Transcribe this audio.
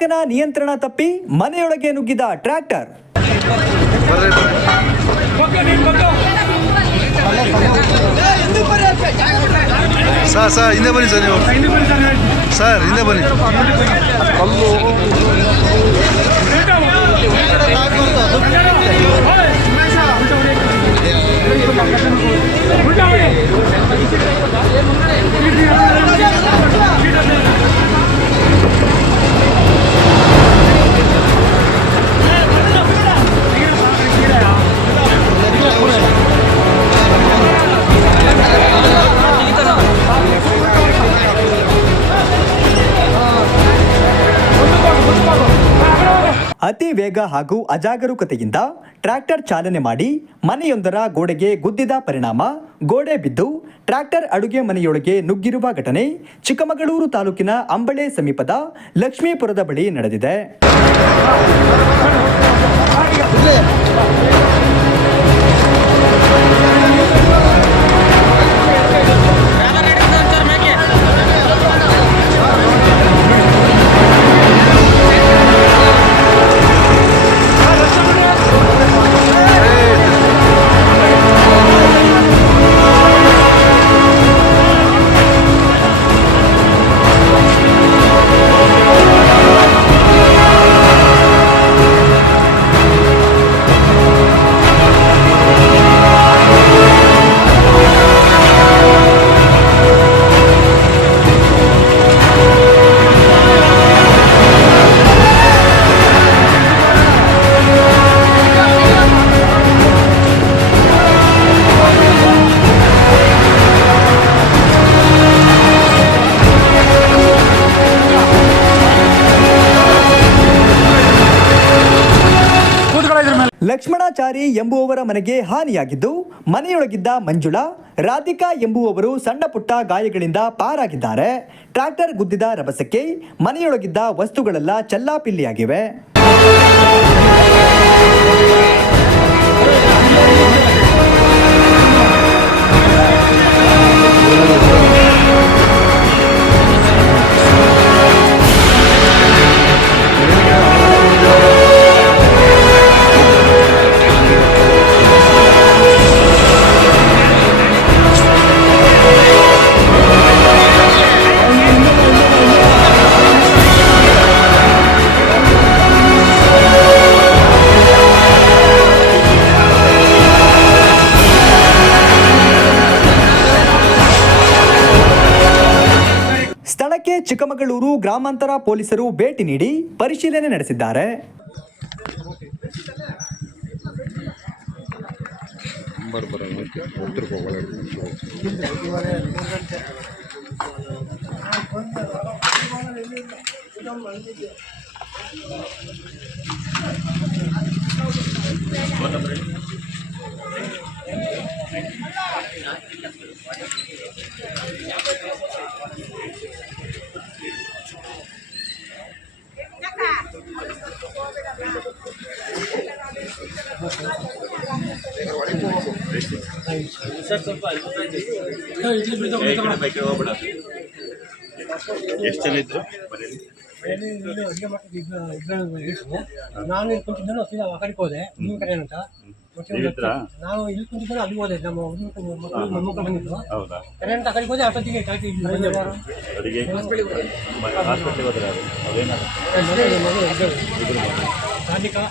ಚಾಲಕನ ನಿಯಂತ್ರಣ ತಪ್ಪಿ ಮನೆಯೊಳಗೆ ನುಗ್ಗಿದ ಟ್ರ್ಯಾಕ್ಟರ್. ಸರ್ ಸರ್ ಹಿಂದೆ ಬನ್ನಿ ಸರ್ ನೀವು. ಸರ್ ಹಿಂದೆ ಬನ್ನಿ. ಅತಿ ವೇಗ ಹಾಗೂ ಅಜಾಗರೂಕತೆಯಿಂದ ಟ್ರ್ಯಾಕ್ಟರ್ ಚಾಲನೆ ಮಾಡಿ ಮನೆಯೊಂದರ ಗೋಡೆಗೆ ಗುದ್ದಿದ ಪರಿಣಾಮ ಗೋಡೆ ಬಿದ್ದು ಟ್ರ್ಯಾಕ್ಟರ್ ಅಡುಗೆ ಮನೆಯೊಳಗೆ ನುಗ್ಗಿರುವ ಘಟನೆ ಚಿಕ್ಕಮಗಳೂರು ತಾಲೂಕಿನ ಅಂಬಳೆ ಸಮೀಪದ ಲಕ್ಷ್ಮೀಪುರದ ಬಳಿ ನಡೆದಿದೆ. ಲಕ್ಷ್ಮಣಾಚಾರಿ ಎಂಬುವವರ ಮನೆಗೆ ಹಾನಿಯಾಗಿದ್ದು, ಮನೆಯೊಳಗಿದ್ದ ಮಂಜುಳಾ, ರಾಧಿಕಾ ಎಂಬುವವರು ಸಣ್ಣ ಪುಟ್ಟ ಗಾಯಗಳಿಂದ ಪಾರಾಗಿದ್ದಾರೆ. ಟ್ರ್ಯಾಕ್ಟರ್ ಗುದ್ದಿದ ರಭಸಕ್ಕೆ ಮನೆಯೊಳಗಿದ್ದ ವಸ್ತುಗಳೆಲ್ಲ ಚೆಲ್ಲಾಪಿಲ್ಲಿಯಾಗಿವೆ. ಸ್ಥಳಕ್ಕೆ ಚಿಕ್ಕಮಗಳೂರು ಗ್ರಾಮಾಂತರ ಪೊಲೀಸರು ಭೇಟಿ ನೀಡಿ ಪರಿಶೀಲನೆ ನಡೆಸಿದ್ದಾರೆ. ಎಷ್ಟು ಜನ ಇದ್ರು. ನಾನು ಇಲ್ಲಿ ಕುಂತಿದ್ದನು ಸೀದಾ ಆ ಕಡೆಗೆ ಹೋದೆ ನಿಮ್ಮ ಕಡೆ ಅಂತ? ನಾನು ಇಲ್ಲಿ ಕುಂತಿದ್ದನು ಅಲ್ಲಿ ಹೋದೆ ನಮ್ಮ ಮೊಮ್ಮಕ್ಕಳು ಬಂದಿದ್ದು ಕರೆ ಅಂತ ಆ ಕಡೆಗೆ ಹೋದೆ ಅಷ್ಟೊತ್ತಿಗೆ ಕಾಯ್ತು ಬಂದೆ? ಹಾಸ್ಪಿಟ್ಲಿಗೆ ಹೋದ್ರೆ तालिका